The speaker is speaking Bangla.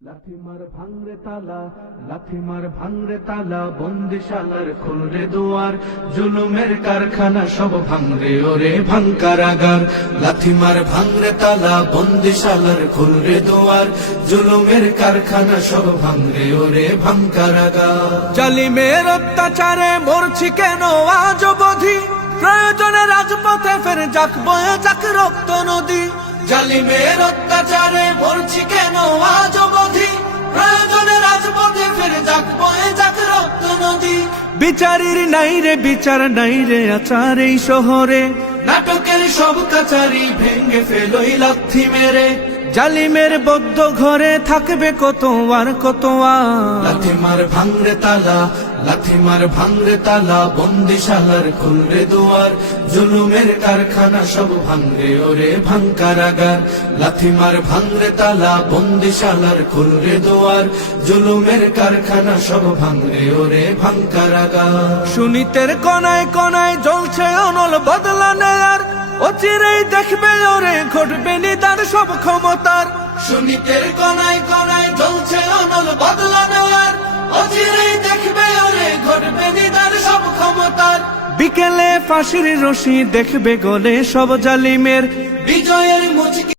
লাথিমার ভাঙরে তালা, লাথিমার ভাঙরে তালা, বন্দিশালার খুলরে দুয়ার, জুলুমের কারখানা সব ভাঙরে ওরে ভাঙকারাগার। লাথিমার ভাঙরে তালা, বন্দিশালার খুলরে দুয়ার, জুলুমের কারখানা সব ভাঙরে ওরে ভাঙকারাগার। জালিমের অত্যাচারে মরছি কেন আজ অবধি, প্রয়োজনে রাজপথে ফের যাক বয়ে যাক রক্ত নদী। জালিমের অত্যাচারে মরছি কেন আজ অবধি, প্রয়োজনে রাজপথে ফের যাক বয়ে যাক রক্ত নদী। বিচারের নাই রে বিচার নাই রে আচার এই শহরে, নাটকের সব কাচারি ভেঙ্গে ফেলোই লাথি মেরে। জালিমের বদ্ধ ঘরে থাকবে কত আর কত আর। লাথিমার ভাঙরে তালা, লাথিমার ভাঙরে তালা, বন্দিশালার খুলরে দুয়ার, জুলুমের কারখানা সব ভাঙরে ওরে ভাঙকারাগার। লাথিমার ভাঙরে তালা, বন্দিশালার খুলরে দুয়ার, জুলুমের কারখানা সব ভাঙরে ওরে ভাঙকারাগার। সুনীতের কনায় কনায় জ্বলছে অনল বদলা নেয়ার, অচিরেই দেখবে ওরে ঘটবে নিদার সব ক্ষমতার। সুনীতের কনায় কনায় জ্বলছে অনল বদলা নেওয়ার, অচিরেই দেখবে ওরে ঘটবে নিদার সব ক্ষমতার। বিকেলে ফাঁসির রশি দেখবে গলে সব জালিমের, বিজয়ের মুচকি